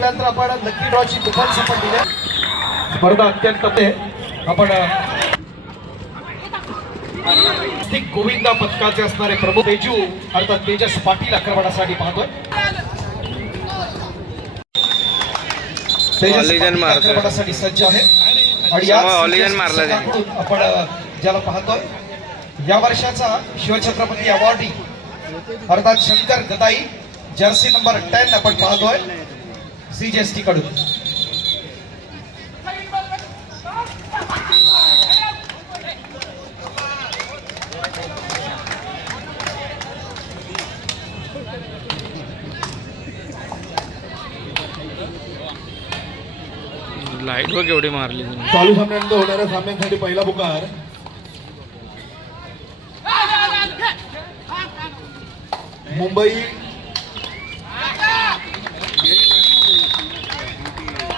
संपल्यानंतर आपण lucky ड्रॉची coupons आपण दिल्या. स्पर्धा अत्यंत आपण गोविंदा पथकाचे असणारे प्रभू तेजू अर्थात तेजस पाटील आक्रमणासाठी पाहतोय. आक्रमणासाठी सज्ज आहे आणि आपण ज्याला पाहतोय या वर्षाचा शिवछत्रपती अवॉर्डी अर्थात शंकर गदाई जर्सी नंबर 10 आपण पाहतोय CGST कडून. लाईट बघ एवढी मारली. चालू सामन्यानंतर होणाऱ्या सामन्यांसाठी पहिला पुकार मुंबई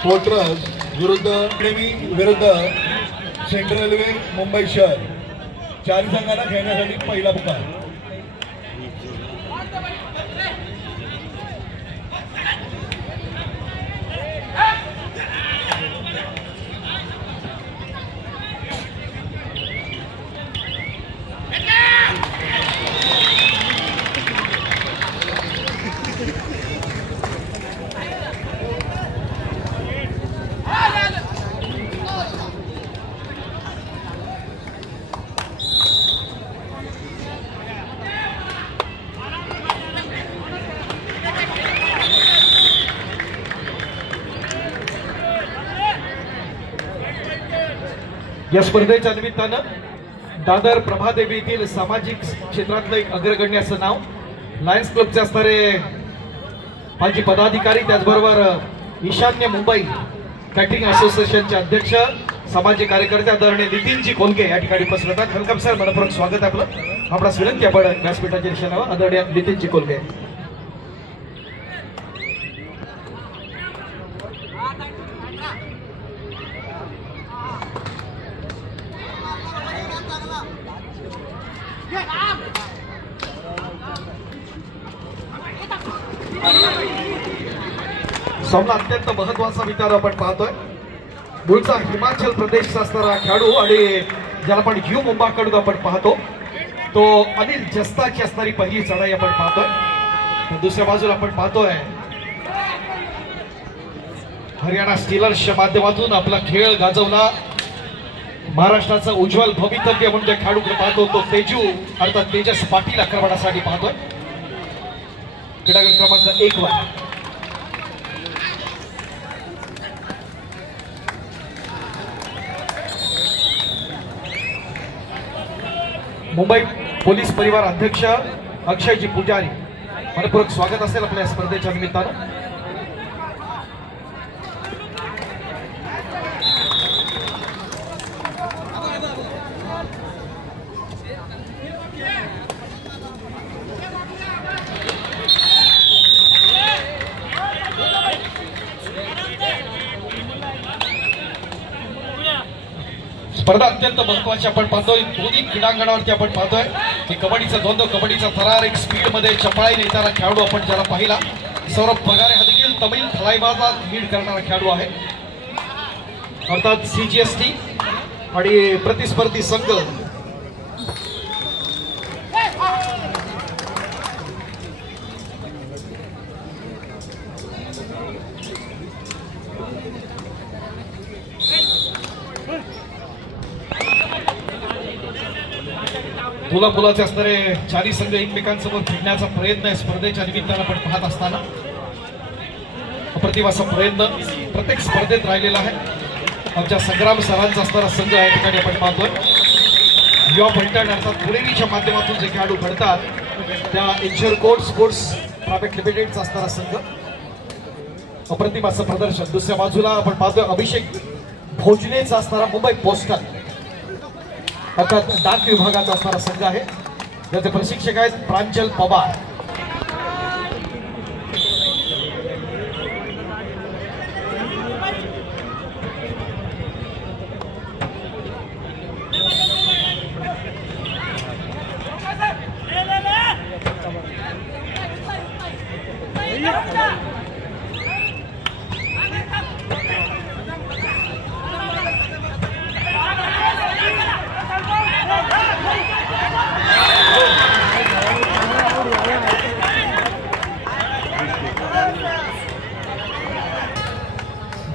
फोर्ट्रस विरुद्ध सेंट्रल रेल्वे मुंबई शहर. चारी संघांना खेळण्यासाठी पहिला पुकार. या स्पर्धेच्या निमित्तानं दादर प्रभादेवी येथील सामाजिक क्षेत्रातलं एक अग्रगण्य असं नाव लायन्स क्लबचे असणारे माजी पदाधिकारी त्याचबरोबर ईशान्य मुंबई कॅटरिंग असोसिएशनचे अध्यक्ष सामाजिक कार्यकर्ते आदरणीय नितीनजी कोलके या ठिकाणी उपस्थित आहेत. वेलकम सर, मनपूर्वक स्वागत आहे आपलं. आपणास विनंती आपण व्यासपीठाच्या दिशेनं आदरणीय नितीनजी कोलके. सामना अत्यंत महत्वाचा विचार आपण पाहतोय. मूळचा हिमाचल प्रदेशचा असणारा खेळाडू आणि ज्याला आपण यू मुंबाकडून आपण पाहतो तो अनिल जस्ताची असणारी पहिली चढाई आपण पाहतोय. तर दुसऱ्या बाजूला आपण पाहतोय हरियाणा स्टीलर्सच्या माध्यमातून आपला खेळ गाजवला महाराष्ट्राचं उज्ज्वल भवितव्य म्हणून ज्या खेळाडूकडे पाहतो तो तेजू अर्थात तेजस पाटील आक्रमणासाठी पाहतोय. क्रीडागट क्रमांक 1 वर मुंबई पोलीस परिवार अध्यक्ष अक्षयजी पुजारी मनपूर्वक स्वागत असेल आपल्या स्पर्धेच्या निमित्तानं. स्पर्धा अत्यंत महत्वाची आपण पाहतोय. दोन्ही क्रीडांगणावरती आपण पाहतोय की कबड्डीचा द्वंद्व, कबड्डीचा थरार एक स्पीड मध्ये चपळाई नेताना खेळाडू आपण ज्याला पाहिला सौरभ पगारे हा देखील तमिळ थलाईबाजात लीड करणारा खेळाडू आहे अर्थात CGST आणि प्रतिस्पर्धी संघ फुलाफुलाचे असणारे चारी संघ एकमेकांसमोर फिरण्याचा प्रयत्न आहे स्पर्धेच्या निमित्तानं आपण पाहत असताना. अप्रतिम असा प्रयत्न प्रत्येक स्पर्धेत राहिलेला आहे. आमच्या संग्राम सरांचा असणारा संघ या ठिकाणी आपण पाहतोय. युवा पैठण अर्थात पुणेरीच्या माध्यमातून जे खेळाडू घडतात त्या इंशर कोर्ट स्पोर्ट्स प्रायव्हेट लिमिटेडचा असणारा संघ अप्रतिम असं प्रदर्शन. दुसऱ्या बाजूला आपण पाहतोय अभिषेक भोजनेचा असणारा मुंबई पोस्टल अर्थात डाक विभागाचा असणारा संघ आहे ज्याचे प्रशिक्षक आहेत प्रांजल पवार.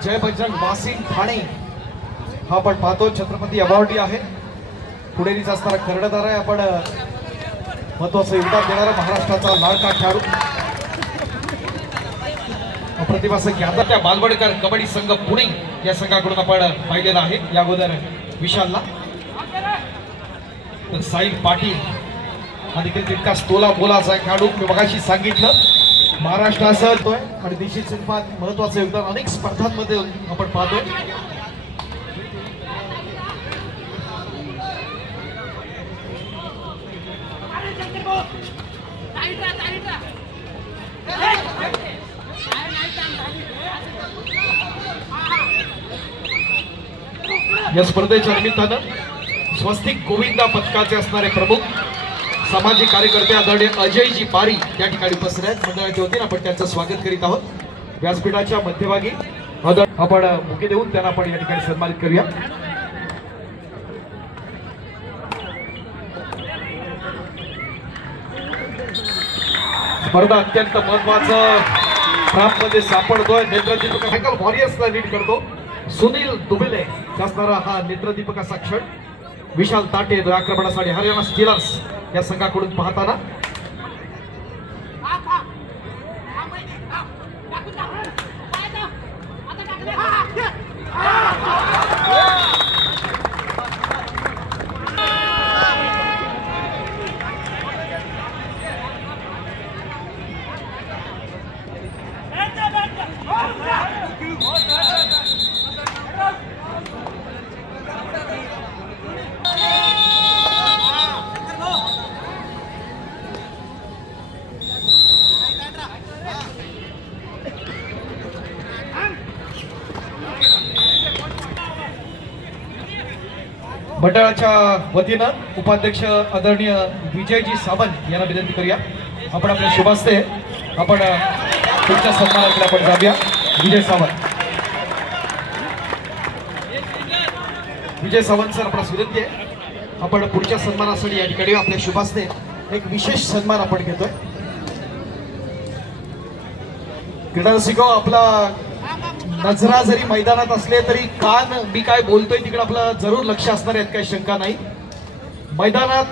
जय बजरंग वासिन ठाणे हा आपण पाहतो छत्रपती अवॉर्डी आहे. पुणेरीचा असणारा कर्णधार आहे. आपण महत्वाचं योगदान देणारा महाराष्ट्राचा लाडका खेळाडू अप्रतिम असं की आता त्या बालवडकर कबड्डी संघ पुणे या संघाकडून आपण पाहिलेला आहे. या अगोदर विशालला तर साहिल पाटील हा देखील तितकाच तोला बोलाचा खेळाडू. मी मगाशी सांगितलं महाराष्ट्रासह आणि देशी स्वरूपात महत्वाचं योगदान अनेक स्पर्धांमध्ये आपण पाहतोय. या स्पर्धेच्या निमित्तानं स्वस्तिक गोविंदा पथकाचे असणारे प्रमुख सामाजिक कार्यकर्ते आदरणीय अजयजी पारी या ठिकाणी उपस्थित आहेत. मंडळाच्या वतीने आपण त्यांचं स्वागत करीत आहोत. व्यासपीठाच्या मध्यभागी आपण बुके देऊन त्यांना आपण या ठिकाणी सन्मानित करूया. स्पर्धा अत्यंत महत्वाचं मध्ये सापडतोय. नेत्रदीपक सायकल वॉरियर्सला लीड करतो सुनील दुबेले असणारा हा नेत्रदीपक असा क्षण. विशाल ताटे आक्रमणासाठी हरियाणा स्टीलर्स या संघाकडून पाहताना मंडळाच्या वतीनं उपाध्यक्ष आदरणीय विजयजी सावंत यांना विनंती करूया. आपण आपल्या शुभास्ते आपण पुढच्या सन्मानाकडे आपण जाऊया. विजय सावंत सर आपणास विनंती आहे. आपण पुढच्या सन्मानासाठी या ठिकाणी आपल्या शुभास्ते एक विशेष सन्मान आपण घेतोय. क्रीडा रसिक आपला नजरा जरी मैदानात असले तरी कान मी काय बोलतोय तिकडे आपलं जरूर लक्ष असणार यात काही शंका नाही. मैदानात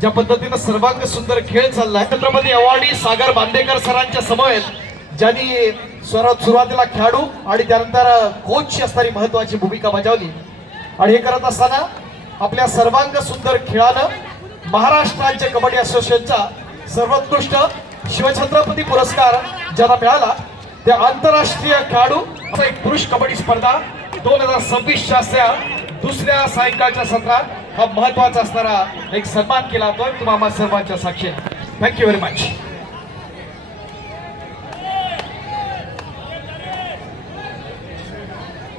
ज्या पद्धतीनं सर्वांग सुंदर खेळ चाललाय छत्रपती अवॉर्डी सागर बांदेकर सरांच्या समवेत ज्यांनी सुरुवातीला खेळाडू आणि त्यानंतर कोचची असणारी महत्वाची भूमिका बजावली आणि हे करत असताना आपल्या सर्वांग सुंदर खेळानं महाराष्ट्र राज्य कबड्डी असोसिएशनचा सर्वोत्कृष्ट शिवछत्रपती पुरस्कार ज्यांना मिळाला त्या आंतरराष्ट्रीय खेळाडू एक पुरुष कबड्डी स्पर्धा 2026च्या दुसऱ्या सायंकाळच्या सत्रात हा महत्वाचा असणारा एक सन्मान केला जातोय तुम्हा सर्वांच्या साक्षीने. Thank you very much.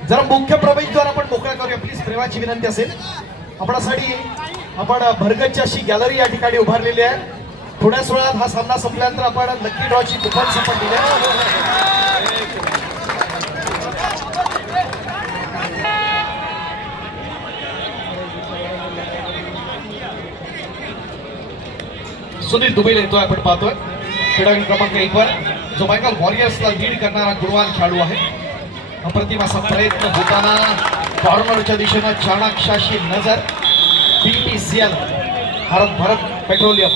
जरा मुख्य प्रवेशद्वार आपण मोकळा करूया प्लीज. प्रेमाची विनंती असेल. आपणासाठी आपण भरगतची अशी गॅलरी या ठिकाणी उभारलेली आहे. थोड्याच वेळात हा सामना संपल्यानंतर आपण लकी ड्रॉची कुपन्स आपण दिल्या. सुनील दुबेले येतोय आपण पाहतोय खेळाडू क्रमांक 1 वर जो मायकल वॉरियर्सला लीड करणारा गुणवान खेळाडू आहे. अप्रतिम असा प्रयत्न होताना कॉर्नरच्या दिशेनं चाणक्याशी नजर. PPCL भारत पेट्रोलियम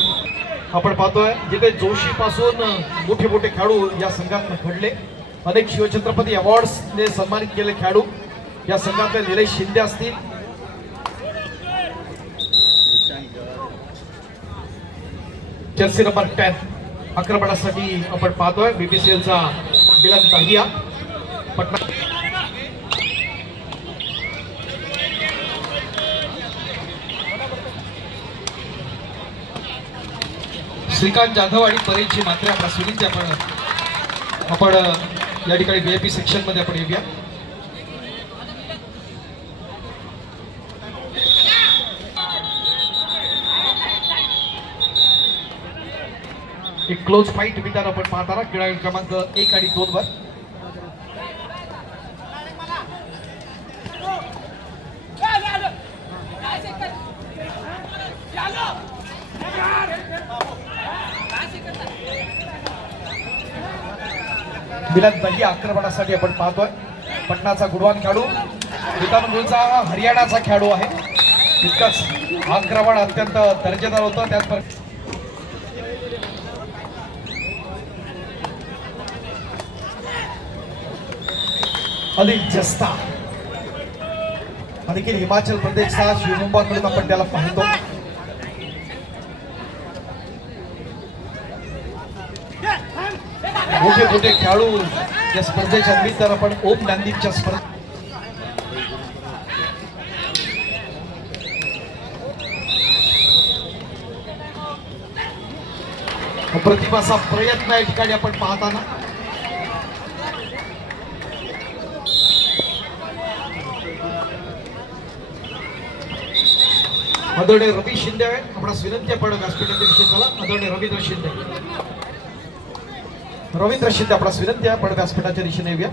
आपण पाहतोय जिथे जोशी पासून मोठे मोठे खेळाडू या संघात घडले. अनेक शिवछत्रपती अवॉर्ड्सने सन्मानित केले खेळाडू या संघातले निलेश शिंदे असतील. जर्सी नंबर 10 आक्रमणासाठी आपण पाहतोय BPCLचा मिलन ताहिया पटना. श्रीकांत जाधव आणि परेशजी मात्रे आपल्या सुनीलचे आपण या ठिकाणी VIP सेक्शन मध्ये आपण येऊया. एक क्लोज फाईट मिळताना आपण पाहताना खेळाडू क्रमांक 1 आणि 2 वर मिलन दही आक्रमणासाठी आपण पाहतोय. पटनाचा गुणवान खेळाडू, वितानपूरचा हरियाणाचा खेळाडू आहे. तितकंच आक्रमण अत्यंत दर्जेदार होतं. त्याचबरोबर अनिल जस्ता आणि देखील हिमाचल प्रदेशचा शिवमुंबाकडून आपण त्याला पाहतो. मोठे मोठे खेळाडू या स्पर्धेच्या निमित्त आपण ओम नांदीच्या स्पर्धेत प्रतिभाचा प्रयत्न या ठिकाणी आपण पाहताना आदरणीय रवी शिंदे आपणास विनंती आपण व्यासपीठाच्या दिशेला. आदरणीय रवींद्र शिंदे आपणास विनंती आहे आपण व्यासपीठाच्या दिशेने येऊया.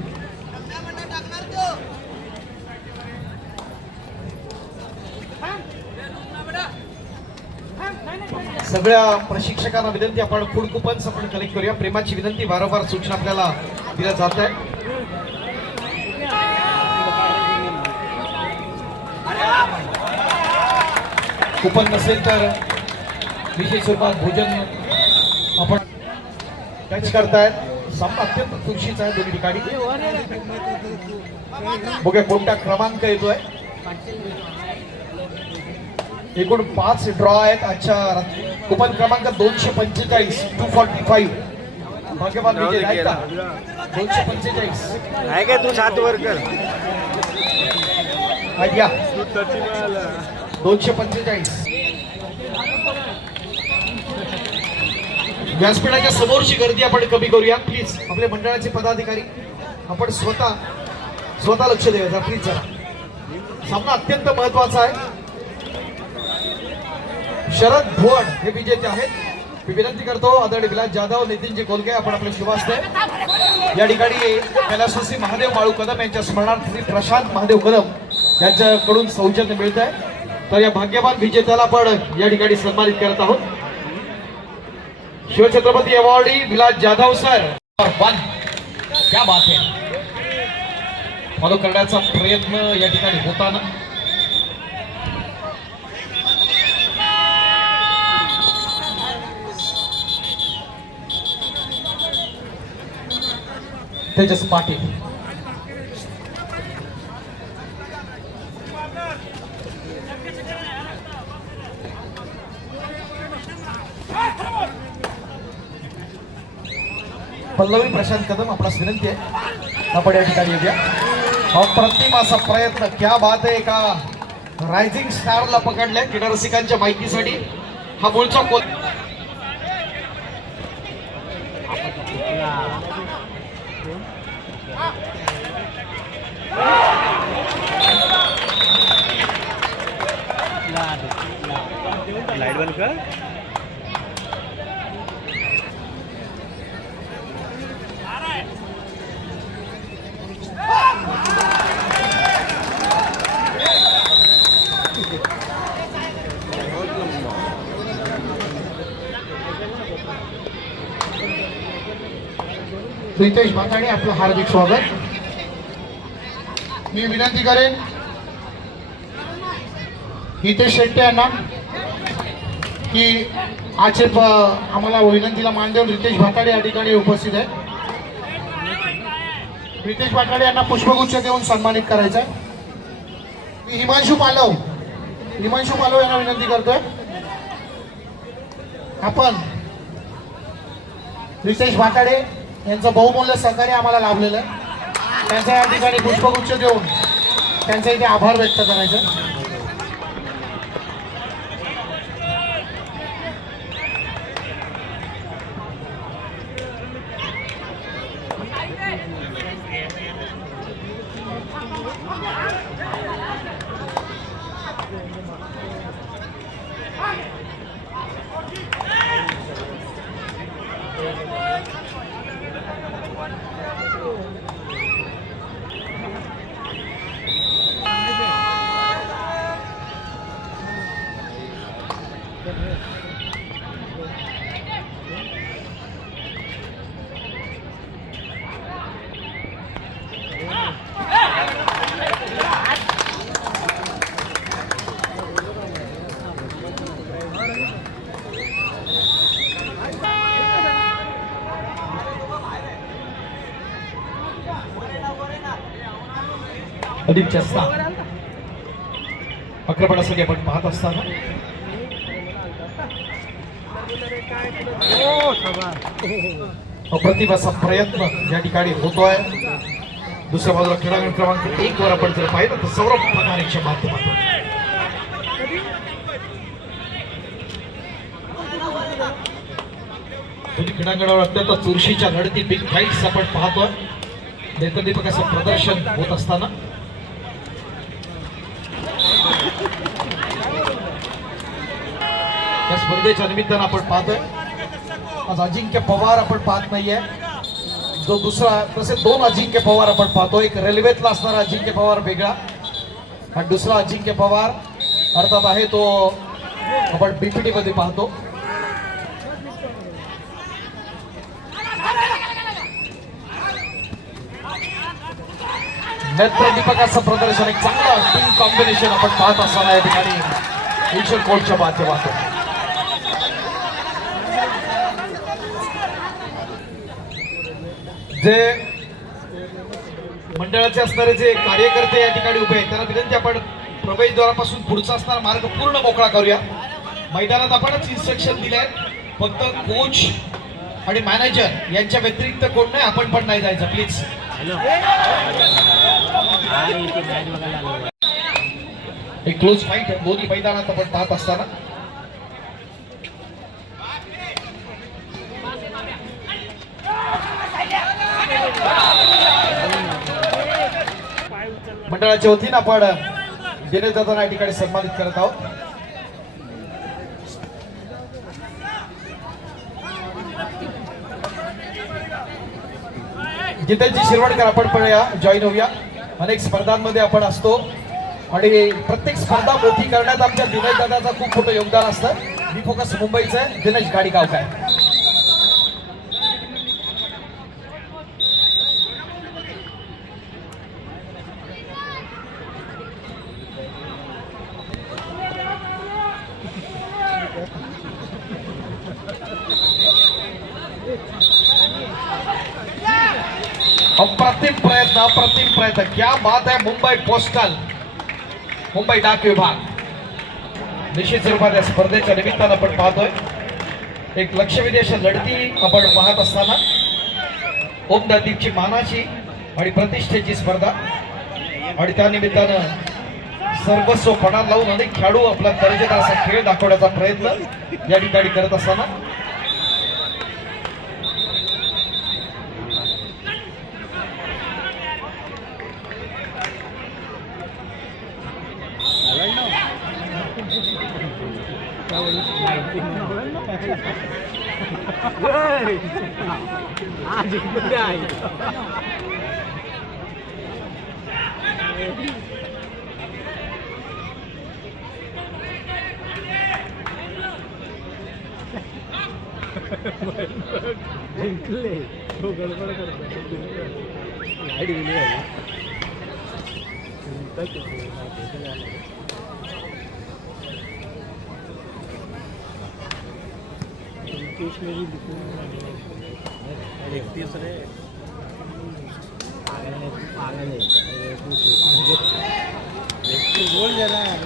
सगळ्या प्रशिक्षकांना विनंती आपण फूड कुपन्स आपण कलेक्ट करूया. प्रेमाची विनंती, वारंवार सूचना आपल्याला दिल्या जात आहे. कुपन नसेल तर विशेष स्वरूपात भोजन आपण टच करतायत. सामना अत्यंत खुर्शीचा आहे दोन्ही ठिकाणी. बघूया कोणता क्रमांक येतोय. एकूण 5 ड्रॉ आहेत आजच्या. कुपन क्रमांक 245 245. भाग्यवान विजय आहे का? 245 आहे काय तू 7 वर कर. घ्या 245. व्यासपीठाच्या समोरची गर्दी आपण कमी करूया प्लीज. आपले मंडळाचे पदाधिकारी आपण स्वतः लक्ष देऊया प्लीज जरा. सामना अत्यंत महत्वाचा आहे. शरद भुवन हे विजेते आहेत. मी विनंती करतो आदरणीय विलास जाधव, नितीनजी कोलगे आपण आपले शुभास्ते या ठिकाणी कैलासवासी महादेव माळू कदम यांच्या स्मरणार्थ श्री प्रशांत महादेव कदम यांच्याकडून सौजन्य मिळत आहे. तर या भाग्यवान विजेत्याला आपण या ठिकाणी सन्मानित करत आहोत. Shivchhatrapati awardee Vilas Jadhav sir. क्या बात आहे. फॉलो करण्याचा प्रयत्न या ठिकाणी होताना तेजस पाटील. पल्लवी प्रशांत कदम आपणास विनंती आहे आपण या ठिकाणी येऊया. अप्रतिमाचा प्रयत्न. क्या बात आहे. एका रायझिंग स्टारला पकडलंय. क्रीडा रसिकांच्या माहितीसाठी हा मूळचा कोल. लाईट बंद कर. रितेश भाताडे आपलं हार्दिक स्वागत. मी विनंती करेन हितेश शेट्टे यांना की आक्षेप आम्हाला विनंतीला मान देऊन रितेश भाताडे या ठिकाणी उपस्थित आहे. रितेश भाताडे यांना पुष्पगुच्छ देऊन सन्मानित करायचं आहे. मी हिमांशू पालव यांना विनंती करतोय आपण रितेश भाताडे यांचं बहुमूल्य सहकार्य आम्हाला लाभलेलं आहे. त्यांचा या ठिकाणी पुष्पगुच्छ देऊन त्यांचा इथे आभार व्यक्त करायचं. अधिक जास्त आक्रमणासाठी आपण पाहत असताना अप्रतिम असा प्रयत्न या ठिकाणी होतोय. दुसऱ्या बाजूला क्रीडांगण क्रमांक 1 वर आपण जर पाहिलं तर सौरभ पठारेच्या माध्यमातून दोन्ही क्रीडांगणावर अत्यंत चुरशीच्या लढती बिग फाईट्स आपण पाहतोय. नेत्रदीपकाचं प्रदर्शन होत असताना या स्पर्धेच्या निमित्तानं आपण पाहतोय आज अजिंक्य पवार आपण पाहत नाहीये. जो दुसरा तसे 2 अजिंक्य पवार आपण पाहतो. एक रेल्वेतला असणारा अजिंक्य पवार वेगळा आणि दुसरा अजिंक्य पवार अर्थात आहे तो आपण बीपीटी मध्ये पाहतो. नेत्रदीपकाचं प्रदर्शन एक चांगलं टीम कॉम्बिनेशन आपण पाहत असताना या ठिकाणी ईश्वर कोचच्या माध्यमातून जे मंडळाचे असणारे जे कार्यकर्ते या ठिकाणी उभे आहेत त्यांना विनंती आपण प्रवेशद्वारापासून पुढचा असणारा मार्ग पूर्ण मोकळा करूया. मैदानात आपणच इन्स्ट्रक्शन दिले आहेत. फक्त कोच आणि मॅनेजर यांच्या व्यतिरिक्त कोण नाही. आपण पण नाही जायचं प्लीज. एक क्लोज फाईट दोन्ही मैदानात आपण पाहत असताना मंडळाच्या वतीनं आपण दिनेश दादा या ठिकाणी सन्मानित करत आहोत. जितेंद्र शिरवडकर आपण पण या जॉईन होऊया. अनेक स्पर्धांमध्ये आपण असतो आणि प्रत्येक स्पर्धा मोठी करण्यात आमच्या दिनेश दादाचं खूप मोठं योगदान असतं. मी फोकस मुंबईचं आहे. दिनेश गाडीगावकर अप्रतिम प्रयत्न क्या बात है. मुंबई पोस्टल मुंबई डाक विभाग निश्चित स्वरूपात या स्पर्धेच्या निमित्तानं आपण पाहतोय एक लक्षवेधी लढती आपण पाहत असताना ओमदीपची मानाची आणि प्रतिष्ठेची स्पर्धा आणि त्या निमित्तानं सर्वस्व पणाला लावून अनेक खेळाडू आपला दर्जेदार असा खेळ दाखवण्याचा प्रयत्न या ठिकाणी करत असताना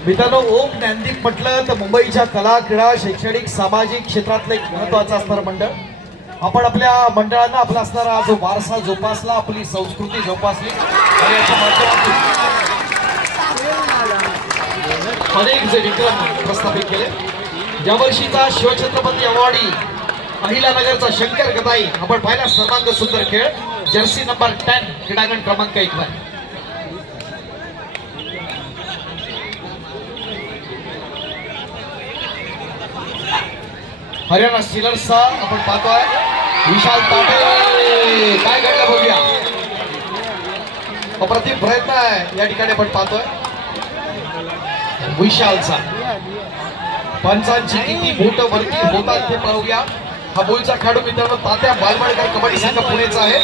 मित्रांनो ओम ज्ञानदीप म्हटलं तर मुंबईच्या कला क्रीडा शैक्षणिक सामाजिक क्षेत्रातलं एक महत्वाचं असणारं मंडळ. आपण आपल्या मंडळानं आपला असणारा जो वारसा जोपासला आपली संस्कृती जोपासली आणि याच्या माध्यमातून अनेक जे विक्रम प्रस्थापित केले. यावर्षीचा शिवछत्रपती अवॉर्डी अहिल्यानगरचा शंकर गदाई आपण पाहिला सर्वांग सुंदर खेळ जर्सी नंबर 10 क्रीडांगण क्रमांक 1 वर हरियाणा स्टीलर्सचा आपण पाहतोय विशाल ताटे. काय घडलं बघूया. अप्रतिम प्रयत्न आहे या ठिकाणी आपण पाहतोय विशालचा. पंचांची किती बोट वरती होतात ते पाहूया. हा मूळचा खेळाडू मित्रांनो तात्या बालवडकर कबड्डी संघ पुणेचा आहे.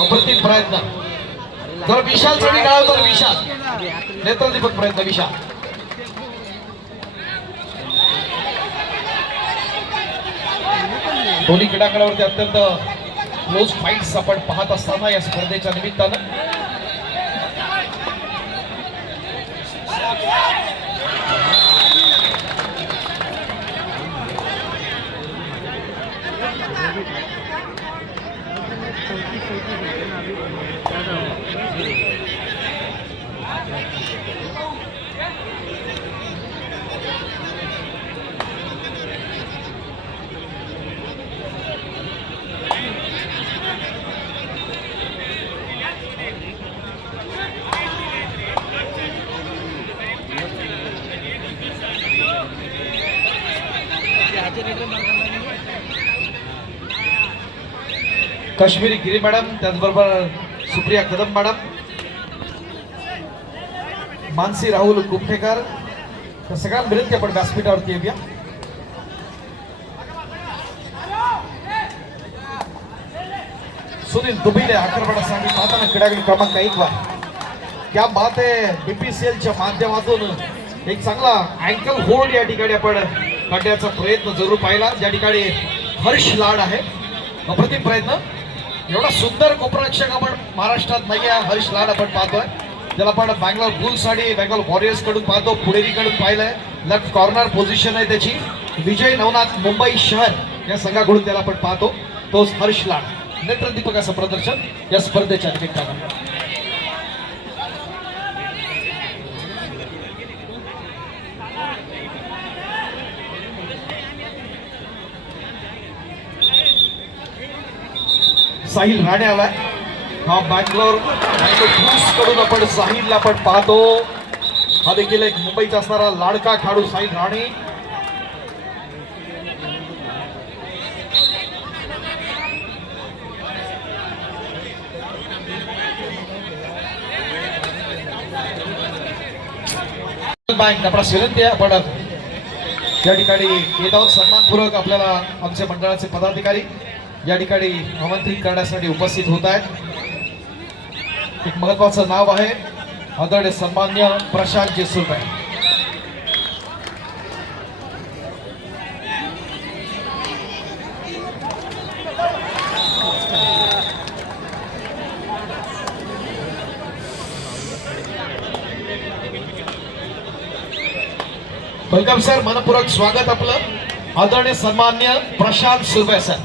अप्रतिम प्रयत्न जर विशाल चढी काढावं तर विशाल नेत्रदीपक प्रयत्न विशाल दोन्ही क्रीडांगणावरती अत्यंत क्लोज फाईट्स आपण पाहत असताना या स्पर्धेच्या निमित्तानं काश्मीरी गिरी मॅडम, त्याचबरोबर सुप्रिया कदम मॅडम, मानसी राहुल कुमठेकर, या सगळ्यांना विनंती आपण व्यासपीठावरती येऊया. सुनील दुबईने आक्रमणासाठी पाहताना क्रीडागृह क्रमांक 1 वर क्या बात आहे. बीपीसीएलच्या माध्यमातून एक चांगला अँकल होल्ड या ठिकाणी आपण काढण्याचा प्रयत्न जरूर पाहिला. ज्या ठिकाणी हर्ष लाड आहे, अप्रतिम प्रयत्न. एवढा सुंदर गोपरक्षक आपण महाराष्ट्रात नाही आहे. हर्ष लाड आपण पाहतोय, ज्याला आपण बँगलोर बुल्स आणि बँगलोर वॉरियर्स कडून पाहतो, पुणेरीकडून पाहिलंय. लेफ्ट कॉर्नर पोझिशन आहे त्याची. विजय नवनाथ मुंबई शहर या संघाकडून त्याला आपण पाहतो. तोच हर्ष लाड. नेत्रदीपक असं प्रदर्शन या स्पर्धेच्या निमित्तानं. साहिल राणे आलाय. हा बँगलोर बुल्स कडून आपण साहिलला आपण पाहतो. हा देखील एक मुंबईचा असणारा लाडका खेळाडू साहिल राणे. बँक आपला विनंती आहे, आपण या ठिकाणी येत आहोत. सन्मानपूर्वक आपल्याला आमचे मंडळाचे पदाधिकारी या ठिकाणी आमंत्रित करण्यासाठी उपस्थित होत आहेत. एक महत्वाचं नाव आहे आदरणीय सन्मान्य प्रशांत जेसुरबाई. वेलकम सर, मनपूर्वक स्वागत आपलं. आदरणीय सन्मान्य प्रशांत सुरबाई सर.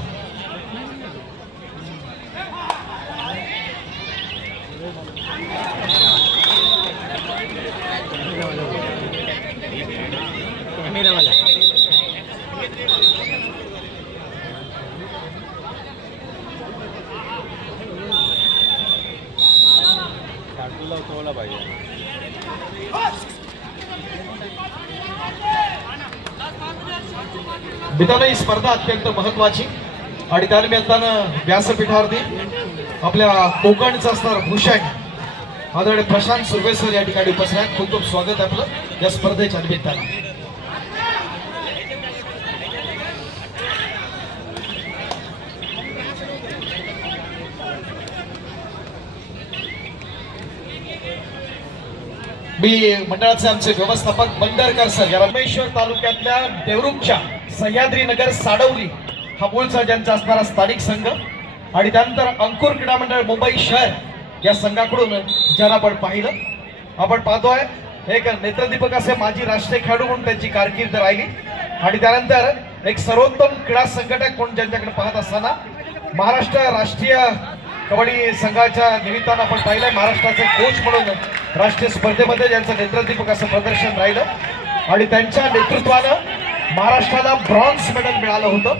मित्रांनो, ही स्पर्धा अत्यंत महत्वाची आणि त्यानिमित्तानं व्यासपीठावरती आपल्या कोकणचं असणार भूषण आदरणीय प्रशांत सुर्वे सर या ठिकाणी उपस्थित आहेत. खूप खूप स्वागत आहे आपलं या स्पर्धेच्या निमित्तानं. मी मंडळाचे आमचे व्यवस्थापक बंडरकर सर या रामेश्वर तालुक्यातल्या देवरुखच्या सह्याद्रीनगर साडवली हा मूळचा ज्यांचा असणारा स्थानिक संघ आणि त्यानंतर अंकुर क्रीडा मंडळ मुंबई शहर या संघाकडून ज्यांना आपण पाहिलं. आपण पाहतोय एक नेत्रदीपक असे माजी राष्ट्रीय खेळाडू म्हणून त्यांची कारकीर्द राहिली आणि त्यानंतर एक सर्वोत्तम क्रीडा संघटक म्हणून ज्यांच्याकडे पाहत असताना महाराष्ट्र राष्ट्रीय कबड्डी संघाच्या निमित्तानं आपण पाहिलंय. महाराष्ट्राचे कोच म्हणून राष्ट्रीय स्पर्धेमध्ये ज्यांचं नेत्रदीपक असं प्रदर्शन राहिलं आणि त्यांच्या नेतृत्वानं महाराष्ट्राला ब्रॉन्झ मेडल मिळालं होतं.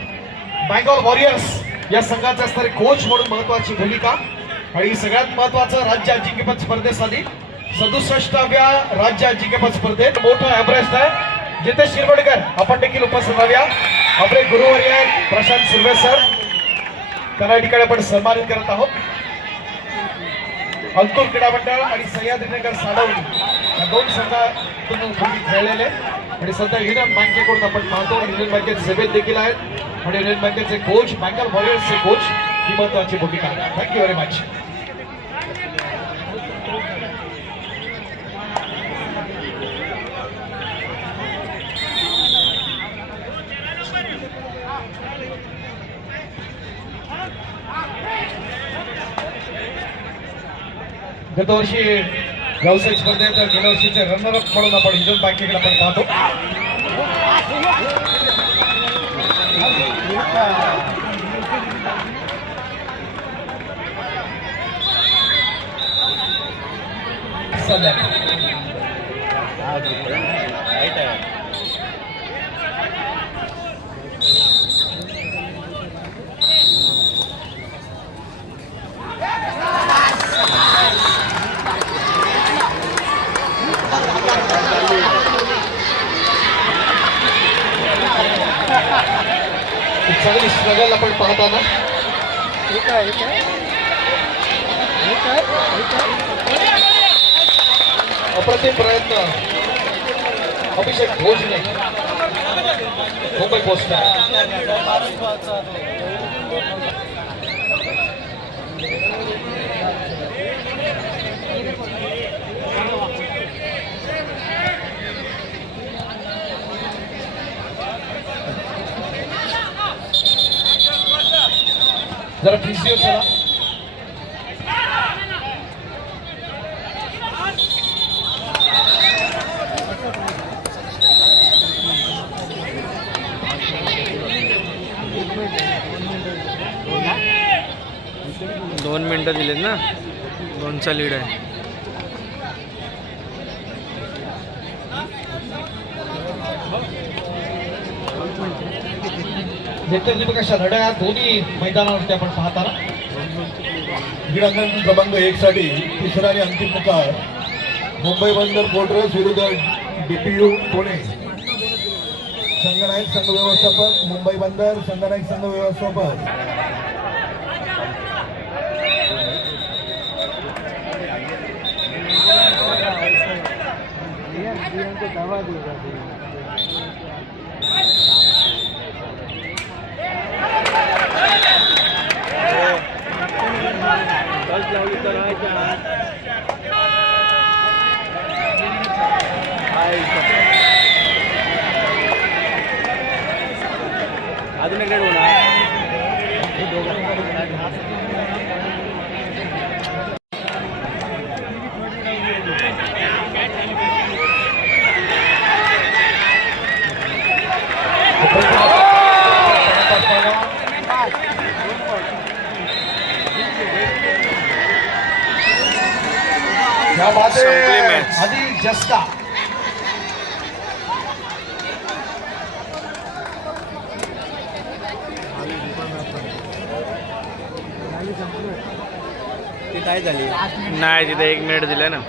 बँगलोर वॉरियर्स या संघाचे असणारे कोच म्हणून महत्वाची भूमिका आणि सगळ्यात महत्वाचं राज्य अजिंक्यपद स्पर्धेसाठी 67व्या राज्य अजिंक्यपद स्पर्धेत मोठं एव्हरेस्ट आहे. जितेश शिरवडकर आपण देखील उपस्थित राहूया. आपले गुरुवर्य आहेत प्रशांत सुर्वे सर, त्यांना या ठिकाणी आपण सन्मानित करत आहोत. अंकुर क्रीडा मंडळ आणि सह्याद्रीनगर साडवली या दोन संघातून खेळलेले आणि सध्या युनियन बँकेकडून आपण पाहतो. युनियन बँकेचे सेवेत देखील आहेत आणि युनियन बँकेचे कोच, बँगलोर वॉरियर्सचे कोच ही महत्वाची भूमिका. Thank you very much. गतवर्षी व्यावसायिक स्पर्धेत गेल्या वर्षीचे रनरअप म्हणून आपण हिजन बँकेकडे आपण पाहतो. सध्या चांगली स्ट्रगल आपण पाहताना अप्रतिम प्रयत्न अभिषेक घोषने मुंबई पोस्ट जरा फिजिओ चला. दोन मिनिटं दिलेत ना, 2चा लीड आहे. नेतृत्वाच्या लढ्या दोन्ही मैदानावरती आपण पाहताना क्रीडांगण क्रमांक 1 साठी तिसरा आणि अंतिम निकाल मुंबई बंदर पोर्टर्स विरुद्ध DPU पुणे. संघनायक संघ व्यवस्थापक मुंबई बंदर, संघनायक संघ व्यवस्थापक अजून एक रेड होणार. क्या बात संपली है. match. आधी जस्का ती काय झाली? नाही, तिथे 1 मिनिट दिलं ना.